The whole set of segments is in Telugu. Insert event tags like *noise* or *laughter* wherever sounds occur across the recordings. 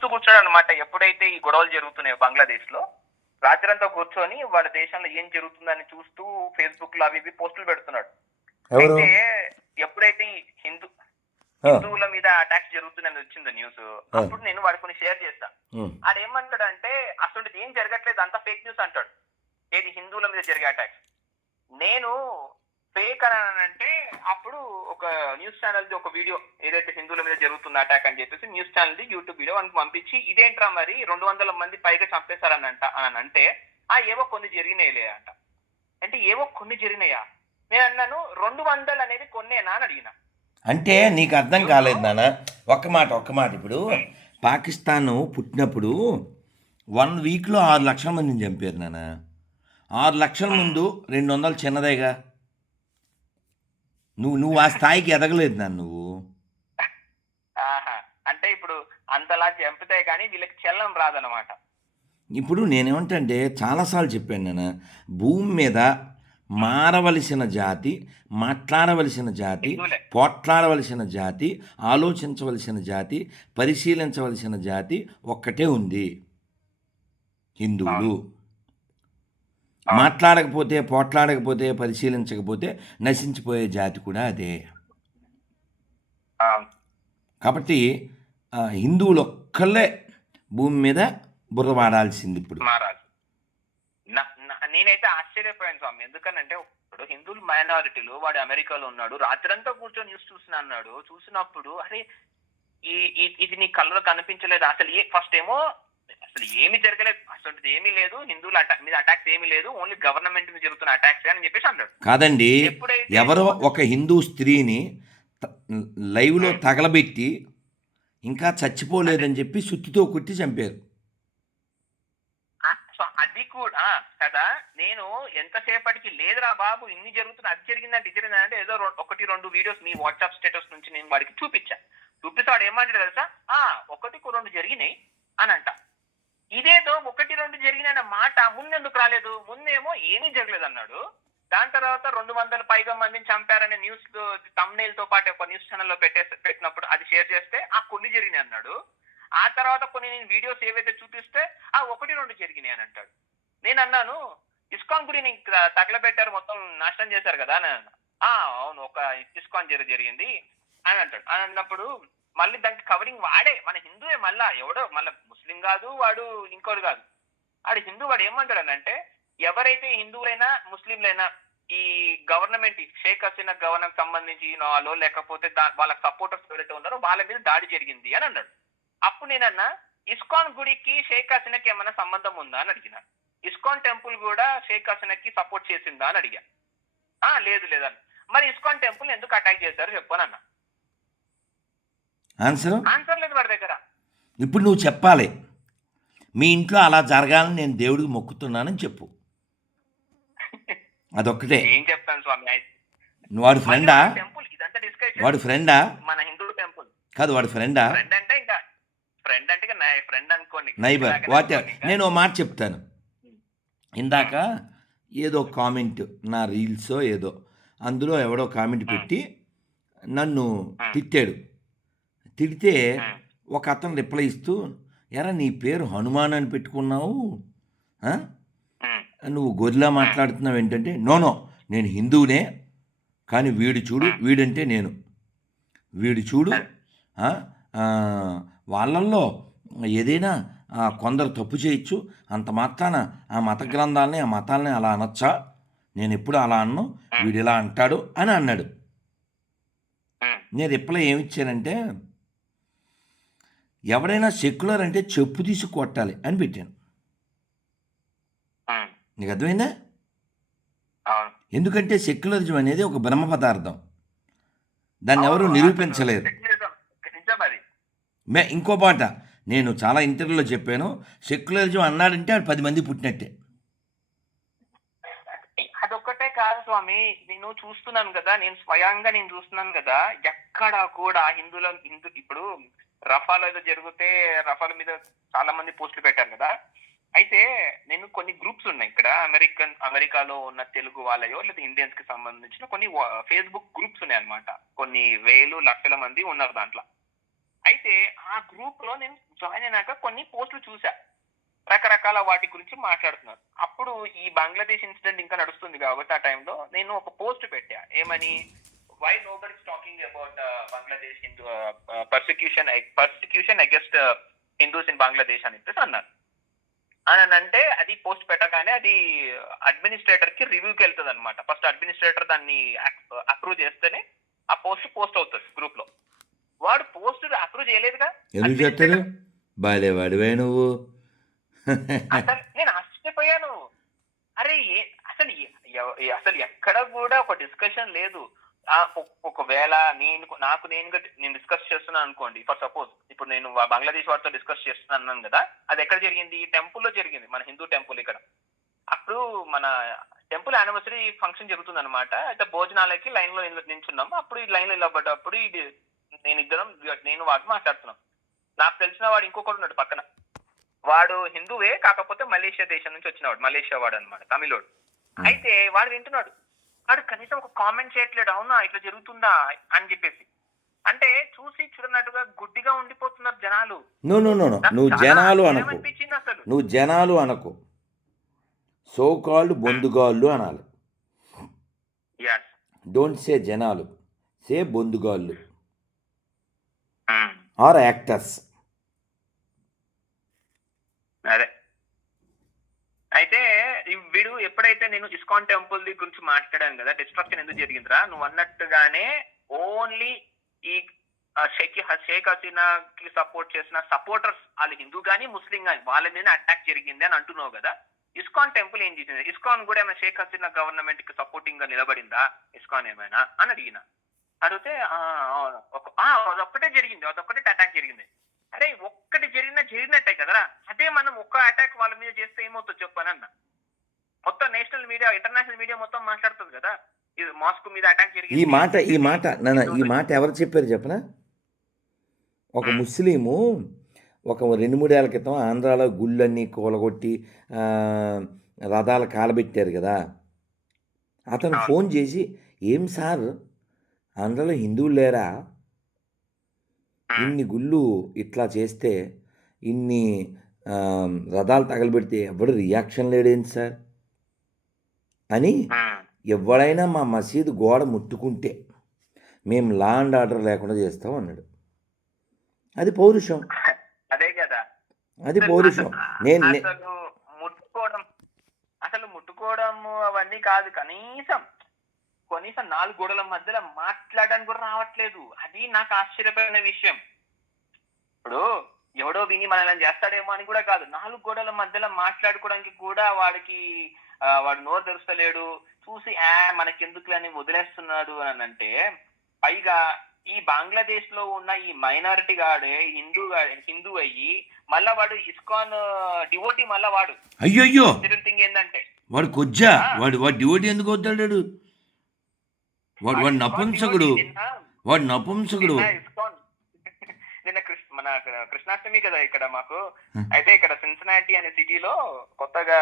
చూస్తూ కూర్చోడు అనమాట ఎప్పుడైతే ఈ గొడవలు జరుగుతున్నాయో బంగ్లాదేశ్లో రాత్రంతా కూర్చొని వాళ్ళ దేశంలో ఏం జరుగుతుందని చూస్తూ ఫేస్బుక్లో అవి ఇవి పోస్టులు పెడుతున్నాడు. అయితే ఎప్పుడైతే ఈ హిందూ హిందువుల మీద అటాక్స్ జరుగుతుందని వచ్చింది న్యూస్ అప్పుడు నేను వాడికి కొన్ని షేర్ చేస్తా. ఉమ్, ఆడు ఏమంటాడు అంటే అసలు ఏం జరగట్లేదు అంతా ఫేక్ న్యూస్ అంటాడు. ఏది హిందువుల మీద జరిగే అటాక్స్ నేను ఫేక్ అని అంటే అప్పుడు ఒక న్యూస్ ఛానల్ ది ఒక వీడియో ఏదైతే హిందువుల మీద జరుగుతుంది అటాక్ అని చెప్పేసి న్యూస్ ఛానల్ ది యూట్యూబ్ వీడియో మనకి పంపించి ఇదేంట్రా మరి రెండు వందల మంది పైగా చంపేశారని అంట అని అంటే ఆ ఏవో కొన్ని జరిగినాయిలే అంట. అంటే ఏవో కొన్ని జరిగినాయా? నేను అన్నాను రెండు వందలు అనేది కొన్నేనా అని అడిగిన. అంటే నీకు అర్థం కాలేదు నాన్న. ఒక్క మాట ఒక్క మాట ఇప్పుడు. పాకిస్తాన్ పుట్టినప్పుడు వన్ వీక్లో ఆరు లక్షల మందిని చంపారు నాన్న. ఆరు లక్షల ముందు రెండు వందలు చిన్నదేగా. నువ్వు నువ్వు ఆ స్థాయికి ఎదగలేదు నాన్న నువ్వు. అంటే ఇప్పుడు అంతలా చంపితే కానీ వీళ్ళకి చెల్లం రాదనమాట ఇప్పుడు నేనేమంటే చాలాసార్లు చెప్పాను నేను భూమి మీద మారవలసిన జాతి మాట్లాడవలసిన జాతి. పోట్లాడవలసిన జాతి ఆలోచించవలసిన జాతి పరిశీలించవలసిన జాతి ఒక్కటే ఉంది. హిందువులు. మాట్లాడకపోతే పోట్లాడకపోతే పరిశీలించకపోతే నశించిపోయే జాతి కూడా అదే. కాబట్టి హిందువులు ఒక్కళ్ళే భూమి మీద బుర్ర వాడాల్సింది ఇప్పుడు. నేనైతే ఆశ్చర్యపోయాను స్వామి. ఎందుకనంటే ఇప్పుడు హిందువులు మైనారిటీలు వాడు అమెరికాలో ఉన్నాడు రాత్రంతా కూర్చొని న్యూస్ చూసిన అన్నాడు. చూసినప్పుడు అరే ఈ ఈ- ఇది నీ కళ్ళలో కనిపించలేదు. అసలు ఏ ఫస్ట్ ఏమో అసలు ఏమి జరగలేదు. అసలు ఏమీ లేదు. హిందువుల అటాక్ మీద అటాక్స్ ఏమీ లేదు. ఓన్లీ గవర్నమెంట్ మీద జరుగుతున్న అటాక్స్ అని చెప్పేసి అన్నాడు. కాదండి ఎప్పుడైతే ఎవరో ఒక హిందూ స్త్రీని త- లైవ్లో తగలబెట్టి ఇంకా చచ్చిపోలేదని చెప్పి సుత్తితో కుట్టి చంపారు. అది కూడా కదా నేను ఎంతసేపటికి లేదురా బాబు ఇన్ని జరుగుతున్నా అది జరిగిందంటే ఇది జరిగిందంటే అంటే ఏదో ఒకటి రెండు వీడియోస్ మీ వాట్సాప్ స్టేటస్ నుంచి నేను వాడికి చూపించా. చూపిస్తే వాడు ఏమంటాడు తెలుసా? ఆ ఒకటికి రెండు జరిగినాయి అని అంట ఇదేదో ఒకటి రెండు జరిగిన మాట ముందెందుకు రాలేదు? ముందేమో ఏమీ జరగలేదు అన్నాడు. దాని తర్వాత రెండు వందల పైగా మందిని చంపారనే న్యూస్ తమ్నేల్తో పాటు ఒక న్యూస్ ఛానల్లో పెట్టే పెట్టినప్పుడు అది షేర్ చేస్తే ఆ కొన్ని జరిగినాయి అన్నాడు. ఆ తర్వాత కొన్ని నేను వీడియోస్ ఏవైతే చూపిస్తే ఆ ఒకటి రెండు జరిగినాయి అని అంటాడు. నేను అన్నాను ఇస్కాన్ గుడిని తగలబెట్టారు మొత్తం నాశనం చేశారు కదా అని ఆ అవును ఒక ఇస్కాన్ జరిగింది అని అంటాడు. అని అన్నప్పుడు మళ్ళీ దానికి కవరింగ్ వాడే మన హిందువే మళ్ళా ఎవడో మళ్ళీ ముస్లిం కాదు వాడు ఇంకోడు కాదు. వాడు హిందూ వాడు ఏమంటాడు అంటే ఎవరైతే హిందువులైనా ముస్లింలైనా ఈ గవర్నమెంట్ షేక్ హసీనా గవర్నమెంట్ సంబంధించి వాళ్ళు లేకపోతే వాళ్ళ సపోర్టర్స్ ఎవరైతే ఉన్నారో వాళ్ళ మీద దాడి జరిగింది అని అన్నాడు. అప్పుడు నేనన్నా ఇస్కాన్ గుడికి షేక్ హసీనాకి ఏమైనా సంబంధం ఉందా అని అడిగిన. ఇస్కాన్ టెంపుల్ కూడా షేక్ హసీనాకి సపోర్ట్ చేసిందా అని అడిగా. ఆ లేదు లేదన్న. మరి ఇస్కాన్ టెంపుల్ ఎందుకు అటాక్ చేశారు చెప్పానన్నా ఆన్సర్ ఆన్సర్ లేదు వాడి దగ్గర. ఇప్పుడు నువ్వు చెప్పాలి. మీ ఇంట్లో అలా జరగాలని నేను దేవుడికి మొక్కుతున్నానని చెప్పు. అదొక్కటే. ఏం చెప్తాను స్వామి? వాడి ఫ్రెండా? టెంపుల్ ఇదంతా డిస్కషన్ వాడు ఫ్రెండా? మన హిందూ టెంపుల్ కాదు వాడు ఫ్రెండా? ఫ్రెండ్ అంటే ఇంకా ఫ్రెండ్ అంటే ఇంకా ఫ్రెండ్ అనుకోండి. Neighbour what. నేను ఓ మాట చెప్తాను. ఇందాక ఏదో కామెంట్ నా రీల్సో ఏదో అందులో ఎవడో కామెంట్ పెట్టి నన్ను తిట్టాడు. తిడితే ఒక అతను రిప్లై ఇస్తూ ఎరా నీ పేరు హనుమాన్ అని పెట్టుకున్నావు? నువ్వు గొరిలా మాట్లాడుతున్నావు ఏంటంటే నోనో నేను హిందువునే కానీ వీడు చూడు వీడంటే నేను. వీడు చూడు వాళ్ళల్లో ఏదైనా కొందరు తప్పు చేయొచ్చు అంత మాత్రాన ఆ మత గ్రంథాలని ఆ మతాలని అలా అనొచ్చా? నేను ఎప్పుడు అలా అన్ను? వీడు ఇలా అంటాడు అని అన్నాడు. నేను రిప్లై ఏమిచ్చానంటే ఎవడైనా సెక్యులర్ అంటే చెప్పు తీసి కొట్టాలి అని పెట్టాను. నీకు అర్థమైందా? ఎందుకంటే సెక్యులరిజం అనేది ఒక బ్రహ్మ పదార్థం. దాన్ని ఎవరు అది మే ఇంకో పాట. నేను చాలా ఇంటర్వ్యూలో చెప్పాను. సెక్యులరిజం అన్నాడంటే ఆడు పది మంది పుట్టినట్టే. అదొక్కటే కాదు స్వామి. నేను చూస్తున్నాను కదా. నేను స్వయంగా నేను చూస్తున్నాను కదా. ఎక్కడ కూడా హిందువుల హిందూ ఇప్పుడు రఫాల్ ఏదో జరిగితే రఫాల్ మీద చాలా మంది పోస్టులు పెట్టారు కదా. అయితే నేను కొన్ని గ్రూప్స్ ఉన్నాయి ఇక్కడ. అమెరికన్ అమెరికాలో ఉన్న తెలుగు వాళ్ళయో లేదా ఇండియన్స్కి సంబంధించిన కొన్ని ఫేస్బుక్ గ్రూప్స్ ఉన్నాయి అనమాట కొన్ని వేలు లక్షల మంది ఉన్నారు దాంట్లో. అయితే ఆ గ్రూప్లో నేను జాయిన్ అయినాక కొన్ని పోస్టులు చూసా రకరకాల వాటి గురించి మాట్లాడుతున్నారు. అప్పుడు ఈ బంగ్లాదేశ్ ఇన్సిడెంట్ ఇంకా నడుస్తుంది కాబట్టి ఆ టైంలో నేను ఒక పోస్ట్ పెట్టా. ఏమని? Why nobody talking about Bangladesh Hindu persecution persecution against Hindus in Bangladesh అని చెప్పేసి అన్నారు. అని అంటే అది పోస్ట్ పెట్టగానే అది అడ్మినిస్ట్రేటర్కి రివ్యూకి వెళ్తుంది అనమాట ఫస్ట్ అడ్మినిస్ట్రేటర్ దాన్ని అప్రూవ్ చేస్తేనే ఆ పోస్ట్ పోస్ట్ అవుతుంది గ్రూప్లో. వాడు పోస్ట్ అప్రూవ్ చేయలేదుగా? ఎందుకు చేస్తారు బాలే వాడివే నువ్వు. అసలు నేను ఆశ్చర్యపోయాను. అరే అసలు అసలు ఎక్కడ కూడా ఒక డిస్కషన్ లేదు. ఒకవేళ నేను నాకు నేనుగా నేను డిస్కస్ చేస్తున్నాను అనుకోండి ఫర్ సపోజ్ ఇప్పుడు నేను బంగ్లాదేశ్ వారితో డిస్కస్ చేస్తున్నాను కదా అది ఎక్కడ జరిగింది? టెంపుల్లో జరిగింది మన హిందూ టెంపుల్ ఇక్కడ. అప్పుడు మన టెంపుల్ యానివర్సరీ ఫంక్షన్ జరుగుతుంది అనమాట అయితే భోజనాలకి లైన్లో నిల్- నిల్చున్నాం అప్పుడు ఈ లైన్లో నిలబడ్డప్పుడు ఇది నేను ఇద్దరం నేను వాడు మాట్లాడుతున్నాం. నాకు తెలిసిన వాడు ఇంకొకడు ఉన్నాడు పక్కన. వాడు హిందువే కాకపోతే మలేషియా దేశం నుంచి వచ్చినవాడు మలేషియా వాడు అనమాట తమిళోడు. అయితే వాడు వింటున్నాడు. వాడు కనీసం ఒక కామెంట్ చేయట్లేడు అవునా? ఇట్లా జరుగుతుందా? అని చెప్పేసి. అంటే చూసి చూడనట్టుగా గుడ్డిగా ఉండిపోతున్నారు జనాలు. నువ్వు చాలా జనాలు అనకు. అసలు. నువ్వు జనాలు అనకు. సో కాల్డ్ బొందుగాళ్ళు అనాలి. డోంట్ సే జనాలు. సే బొందుగాళ్ళు. ఆర్ యాక్టర్స్ అదే. అయితే వీడు ఎప్పుడైతే నేను ఇస్కాన్ టెంపుల్ ది గురించి మాట్లాడాను కదా డిస్ట్రక్షన్ ఎందుకు జరిగిందిరా? నువ్వు అన్నట్టుగానే ఓన్లీ ఈ షేక్ షేక్ హసీనా కి సపోర్ట్ చేసిన సపోర్టర్స్ వాళ్ళు హిందూ గానీ ముస్లిం గానీ వాళ్ళ మీద అటాక్ జరిగింది అని అంటున్నావు కదా. ఇస్కాన్ టెంపుల్ ఏం చేసింది? ఇస్కాన్ కూడా ఏమైనా షేక్ హసీనా గవర్నమెంట్కి సపోర్టింగ్గా నిలబడిందా? ఇస్కాన్ ఏమైనా? అని అడిగిన. అడిగితే "ఆ, జరిగింది. అదొక అటాక్ జరిగింది అరే ఒక్కటి జరిగినా జరిగినట్టే కదరా అదే మనం ఒక్క అటాక్ వాళ్ళ మీద చేస్తే ఏమవుతుంది చెప్పానన్న మొత్తం నేషనల్ మీడియా ఇంటర్నేషనల్ మీడియా మొత్తం మాట్లాడుతుంది కదా? ఇది మాస్క్ మీద అటాక్ ఈ జరిగింది మాట ఈ మాట నాన్న ఈ మాట ఎవరు చెప్పారు చెప్పనా? ఒక ముస్లిము ఒక రెండు మూడేళ్ళ క్రితం ఆంధ్రాలో గుళ్ళన్నీ కూలగొట్టి రథాలు కాలబెట్టారు కదా? అతను. ఫోన్ చేసి ఏం సార్? ఆంధ్రాలో హిందువులు లేరా? ఇన్ని గుళ్ళు ఇట్లా చేస్తే ఇన్ని రథాలు తగలబెడితే ఎవడు రియాక్షన్ లేడేంటి సార్? అని. ఎవడైనా మా మసీదు గోడ ముట్టుకుంటే మేము లా అండ్ ఆర్డర్ లేకుండా చేస్తాం అన్నాడు. అది పౌరుషం. అదే కదా. అది పౌరుషం. నేను ముట్టుకోవడం అసలు ముట్టుకోవడం అవన్నీ కాదు. కనీసం కనీసం నాలుగు గోడల మధ్యలో మాట్లాడడానికి కూడా రావట్లేదు. అది నాకు ఆశ్చర్యపోయిన విషయం. ఇప్పుడు ఎవడో విని మనల్ని చేస్తాడేమో అని కూడా కాదు. నాలుగు గోడల మధ్యలో మాట్లాడుకోవడానికి కూడా వాడికి వాడు నోరు తెరుస్తలేడు. చూసి ఆ మనకెందుకు అని వదిలేస్తున్నాడు అని అంటే పైగా ఈ బంగ్లాదేశ్లో ఉన్న ఈ మైనారిటీ గాడే హిందూ హిందూ అయ్యి మళ్ళా వాడు ఇస్కాన్ డివోటీ మళ్ళా వాడు. అయ్యయ్యో! థింగ్ ఏంటంటే వాడు కొజ్జా? వాడు వాడు డివోటీ ఎందుకు వద్దాడాడు వాడు వాడు నపుంసకుడు. వాడు నపుంసకుడు నిన్న ఇస్కాన్ నిన్న కృష్ణ మన కృష్ణాష్టమి కదా ఇక్కడ మాకు. Hmm. అయితే ఇక్కడ సిన్సినాటి అనే సిటీలో కొత్తగా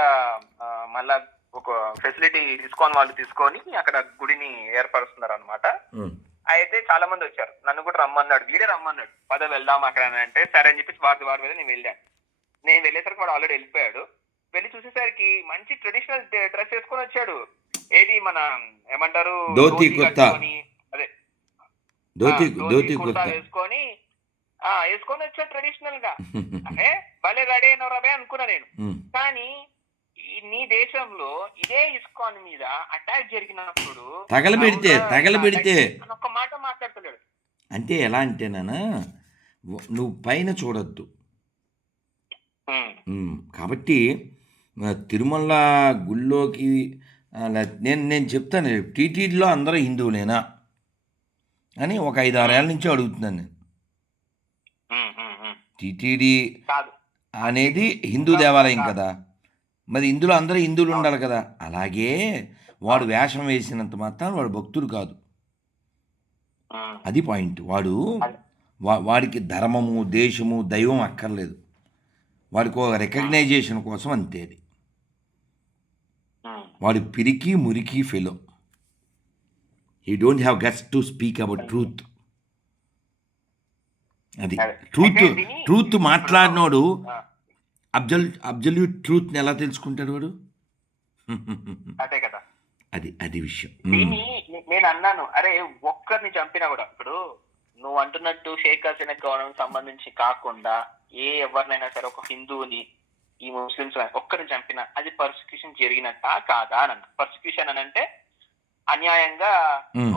మళ్ళా ఒక ఫెసిలిటీ ఇస్కాన్ వాళ్ళు తీసుకొని అక్కడ గుడిని ఏర్పరుస్తున్నారు అనమాట ఉం. అయితే చాలా మంది వచ్చారు. నన్ను కూడా రమ్మన్నాడు. వీడే రమ్మన్నాడు. పద వెళ్దాం అక్కడ అంటే సరే అని చెప్పేసి వాడి వాడి మీద నేను వెళ్ళాను. నేను వెళ్ళేసరికి వాడు ఆల్రెడీ వెళ్ళిపోయాడు. వెళ్ళి చూసేసరికి మంచి ట్రెడిషనల్ డ్రెస్ వేసుకొని వచ్చాడు. ఏది మన ఏమంటారు అదే వేసుకొని వేసుకొని వచ్చాడు ట్రెడిషనల్గా. *laughs* అరే భలే రెడీ అయిన రవే అనుకున్నా నేను. కానీ నీ దేశంలో ఇదే ఇస్కాన్ మీద అటాక్ జరిగినప్పుడు తగలబెడితే తగలబెడితే. ఒక్క మాట మాట్లాడుతున్నాడు అంటే ఎలా అంటేనా నువ్వు పైన చూడొద్దు. కాబట్టి తిరుమల గుళ్ళోకి నేను నేను చెప్తాను టీటీడీలో అందరూ హిందువులేనా? అని ఒక ఐదు ఆరు ఏళ్ళ నుంచి అడుగుతున్నాను నేను. టీటీడీ అనేది హిందూ దేవాలయం కదా. మరి ఇందులో అందరూ హిందువులు ఉండాలి కదా. అలాగే వాడు వేషం వేసినంత మాత్రం వాడు భక్తుడు కాదు. అది పాయింట్. వాడు వా- వాడికి ధర్మము దేశము దైవం అక్కర్లేదు. వాడికి ఒక రికగ్నైజేషన్ కోసం అంతే అది. వాడు పిరికి మురికి fellow. He don't have guts to speak about truth. అది. ట్రూత్ ట్రూత్ మాట్లాడినోడు అబ్జల్ అబ్జల్యూట్ ట్రూత్ని ఎలా తెలుసుకుంటాడు వాడు? అదే కదా. అది అది విషయం. నేను అన్నాను అరే ఒక్కరిని చంపినా కూడా ఇప్పుడు నువ్వు అంటున్నట్టు షేక్ హసీనా గవర్నమెంట్ సంబంధించి కాకుండా ఏ ఎవరినైనా సరే ఒక హిందువుని ఈ ముస్లిమ్స్ ఒక్కరిని చంపినా అది పర్సిక్యూషన్ జరిగినట్టా కాదా అని పర్సిక్యూషన్ అని అంటే అన్యాయంగా.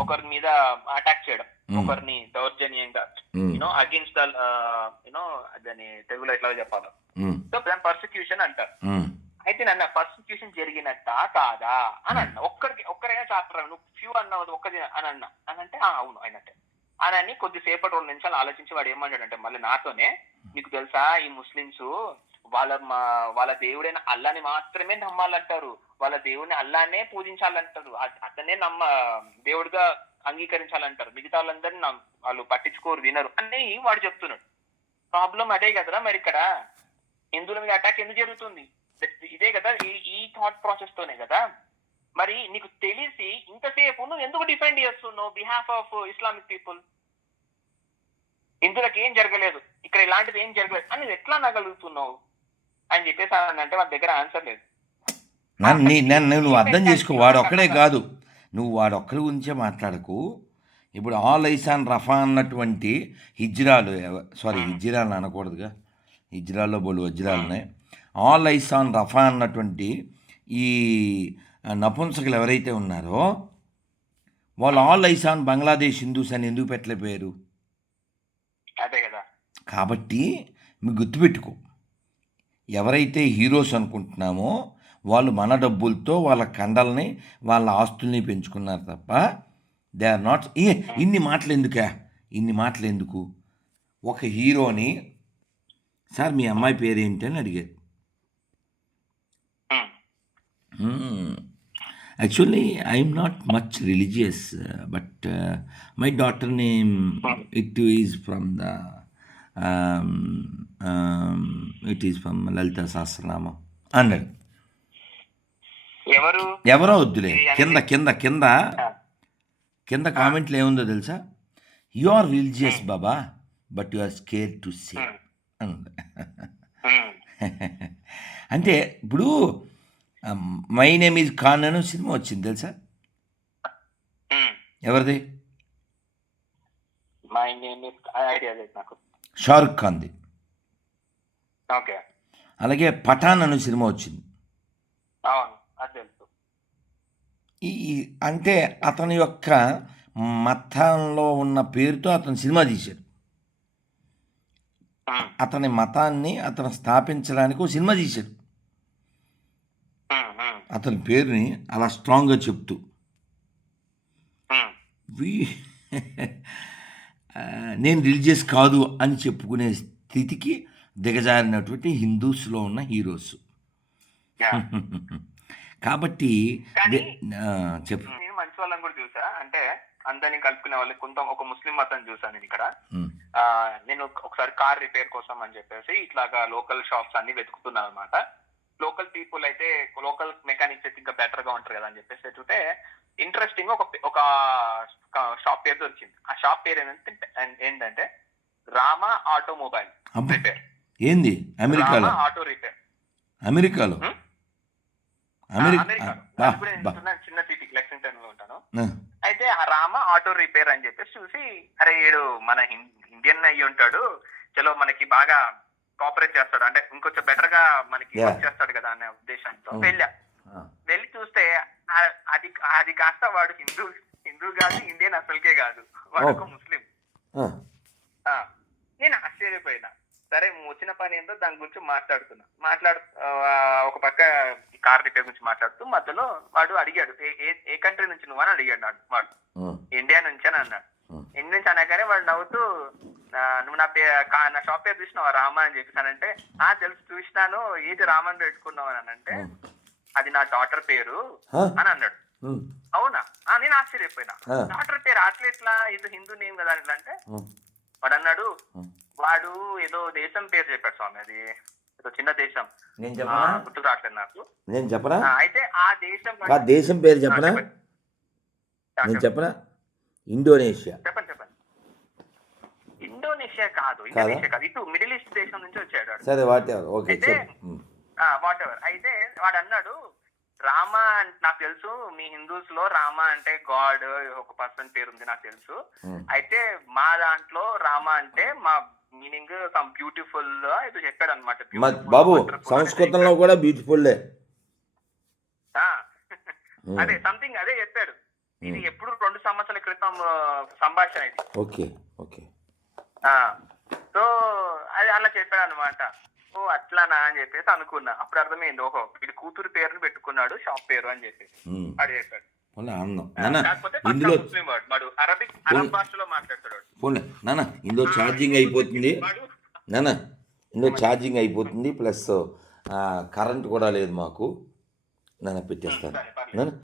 ఒకరి మీద అటాక్ చేయడం. ఒకరిని దౌర్జన్యంగా. యూనో అగేన్స్ట్ ద యూనో దాన్ని తెలుగులో ఎట్లా చెప్పాలి. సో దాని పర్సిక్యూషన్ అంటారు. అయితే నన్న పర్సిక్యూషన్ జరిగినట్టా కాదా అని అన్న ఒక్కరికి ఒక్కరైనా చాప్టర్ నువ్వు ఫ్యూ అన్నావు ఒక్కది అని అన్నా అని అంటే "ఆ, అవును అయినట్టే అని కొద్దిసేపటి రెండు నిమిషాలు ఆలోచించి వాడు ఏమన్నాడంటే మళ్ళీ నాతోనే నీకు తెలుసా ఈ ముస్లిమ్స్ వాళ్ళ మా- వాళ్ళ దేవుడైన అల్లాని మాత్రమే నమ్మాలంటారు. వాళ్ళ దేవుడిని అల్లానే పూజించాలంటారు. అతనే నమ్మ దేవుడిగా అంగీకరించాలంటారు. మిగతా వాళ్ళందరినీ వాళ్ళు పట్టించుకోరు వినరు అని వాడు చెప్తున్నాడు. ప్రాబ్లం అదే కదరా మరి ఇక్కడ. హిందువుల మీద అటాక్ ఎందుకు జరుగుతుంది? ఇదే కదా ఈ ఈ థాట్ ప్రాసెస్ తోనే కదా. మరి నీకు తెలిసి ఇంతసేపు నువ్వు ఎందుకు డిఫెండ్ చేస్తున్నావు? బిహాఫ్ ఆఫ్ ఇస్లామిక్ పీపుల్ హిందువులకు ఏం జరగలేదు? ఇక్కడ ఇలాంటిది ఏం జరగలేదు? అని నువ్వు ఎట్లా అనగలుగుతున్నావు? అని చెప్పేసి అంటే వాళ్ళ దగ్గర ఆన్సర్ లేదు. నువ్వు అర్థం చేసుకో వాడు ఒక్కడే కాదు. నువ్వు వాడు ఒక్కడి గురించే మాట్లాడకు. ఇప్పుడు ఆల్ ఐసాన్ రఫా అన్నటువంటి హిజ్రాలు సారీ హిజ్రాలు అనకూడదుగా. హిజ్రాల్లో బోలు వజ్రాలు ఉన్నాయి ఆల్ ఐసాన్ రఫా అన్నటువంటి ఈ నపుంసకులు ఎవరైతే ఉన్నారో వాళ్ళు ఆల్ ఐసాన్ బంగ్లాదేశ్ హిందూస్ అని ఎందుకు కదా కాబట్టి మీకు గుర్తుపెట్టుకో. ఎవరైతే హీరోస్ అనుకుంటున్నామో వాళ్ళు మన డబ్బులతో వాళ్ళ కండల్ని వాళ్ళ ఆస్తుల్ని పెంచుకున్నారు తప్ప దే ఆర్ నాట్ ఇన్ని మాటలు ఎందుకా ఇన్ని మాటలు ఎందుకు ఒక హీరోని సార్ మీ అమ్మాయి పేరు ఏంటి అని అడిగారు. Actually I'm not much religious but my daughter name it is from the it is from Lalitha Sahasranamam అన్నాడు. ఎవరు? ఎవరో వద్దులే. కింద కింద కింద. కింద కామెంట్లు ఏముందో తెలుసా? You are religious baba but you are scare to say అంటే ఇప్పుడు మై నేమ్ ఈజ్ ఖాన్ అని సినిమా వచ్చింది తెలుసా. ఎవరిది? మై నేమ్ నాకు. షారుఖ్ ఖాన్ది. అలాగే పఠాన్ అనే సినిమా వచ్చింది. ఈ అంటే అతని యొక్క మతంలో ఉన్న పేరుతో అతను సినిమా తీశాడు. అతని మతాన్ని అతను స్థాపించడానికి ఒక సినిమా తీశాడు. అతని పేరుని అలా స్ట్రాంగ్గా చెప్తూ. వీ నేను రిలీజియస్ కాదు అని చెప్పుకునే స్థితికి దిగజారినటువంటి హిందూస్లో ఉన్న హీరోస్. *laughs* కాబట్టి చెప్పు. నేను మంచి వాళ్ళని కూడా చూసా. అంటే అందరినీ కలుపుకునే వాళ్ళు కొంత ఒక ముస్లిం మతం చూసాను నేను ఇక్కడ. నేను ఒకసారి కార్ రిపేర్ కోసం అని చెప్పేసి ఇట్లాగా లోకల్ షాప్స్ అన్ని వెతుకుతున్నాను అనమాట లోకల్ పీపుల్ అయితే లోకల్ మెకానిక్స్ అయితే ఇంకా బెటర్గా ఉంటారు కదా అని చెప్పేసి వెతుకుతే ఇంట్రెస్టింగ్ ఒక ఒక షాప్ పేరు దొరికింది ఆ షాప్ పేరు ఏంటంటే ఏంటంటే రామ ఆటోమొబైల్ రిపేర్. ఏంది? అమెరికాలో? Auto repair. అమెరికాలో? చిన్న సిటీ లెక్సింగ్టన్లో ఉంటాను అయితే ఆ రామ ఆటో రిపేర్ అని చెప్పేసి చూసి అరే వీడు మన ఇండియన్ అయ్యి ఉంటాడు. చలో మనకి బాగా కోఆపరేట్ చేస్తాడు. అంటే ఇంకొంచెం బెటర్గా మనకి చేస్తాడు కదా అనే ఉద్దేశంతో. వెళ్ళా. వెళ్ళి చూస్తే అది అది కాస్త వాడు హిందూ హిందూ కాదు ఇండియన్ అసలుకే కాదు. వాడు ఒక. ముస్లిం. నేను ఆశ్చర్యపోయినా. సరే వచ్చిన పని ఏంటో దాని గురించి మాట్లాడుతున్నా. మాట్లాడు ఒక పక్క కార్ రిపేర్ గురించి మాట్లాడుతూ మధ్యలో వాడు అడిగాడు ఏ కంట్రీ నుంచి నువ్వు అని అడిగాడు వాడు. ఇండియా నుంచి అని అన్నాడు. ఇండియా నుంచి అనగానే వాడు నవ్వుతూ "ఆ, నువ్వు నా పే నా షాప్ పేరు చూసినావా రామా అని చెప్పేసానంటే ఆ తెలుసు చూసినాను ఏది రామన్ పెట్టుకున్నావు అని అంటే అది నా డాటర్ పేరు అని అన్నాడు. అవునా? నేను ఆశ్చర్యపోయినా. ఆ. డాటర్ పేరు అట్లా ఎట్లా ఇది హిందూ నేమ్ కదా అంటే వాడు అన్నాడు. వాడు ఏదో దేశం పేరు చెప్పాడు స్వామి. అది ఏదో చిన్న దేశం. నేను ఆ, చెప్పనా గుర్తుకు రావట్లేదు నాకు. నేను చెప్పనా? ఆ, అయితే ఆ దేశం ఆ దేశం పేరు చెప్పనా? నేను. చెప్పనా? ఇండోనేషియా. చెప్పండి చెప్పండి. ఇండోనేషియా కాదు. ఇండోనేషియా కాదు. ఇటు మిడిల్ ఈస్ట్ దేశం నుంచి వచ్చాడు. సరే వాట్ ఎవర్ ఓకే చెప్పు. వాట్ ఎవర్ అయితే వాడు అన్నాడు రామ అంటే నాకు తెలుసు మీ హిందూస్లో రామ అంటే గాడ్ ఒక పర్సన్ పేరు ఉంది నాకు తెలుసు. అయితే మా దాంట్లో రామ అంటే మా మీనింగ్ సమ్ బ్యూటిఫుల్ ఇది చెప్పాడు అనమాట బాబు సంస్కృతంలో కూడా బ్యూటిఫుల్లే. ఉమ్. అదే సంథింగ్ అదే చెప్పాడు. ఇది ఎప్పుడు రెండు సంవత్సరాల క్రితం సంభాషణ ఇది. Okay okay. సో అది అలా చెప్పాడు అనమాట ఓ అట్లానా అని చెప్పేసి అనుకున్నా. అప్పుడు అర్థమైంది ఓహో వీడి కూతురు పేరుని పెట్టుకున్నాడు షాప్ పేరు అని చెప్పేసి. చెప్పాడు. ఇందులో అరబిక్ అరబ్ భాషలో మాట్లాడతాడు. పోన్లే ఛార్జింగ్ అయిపోతుంది. నాన్న ఇందులో ఛార్జింగ్ అయిపోతుంది ప్లస్ కరెంట్ కూడా లేదు మాకు. నాన్న పెట్టేస్తాను.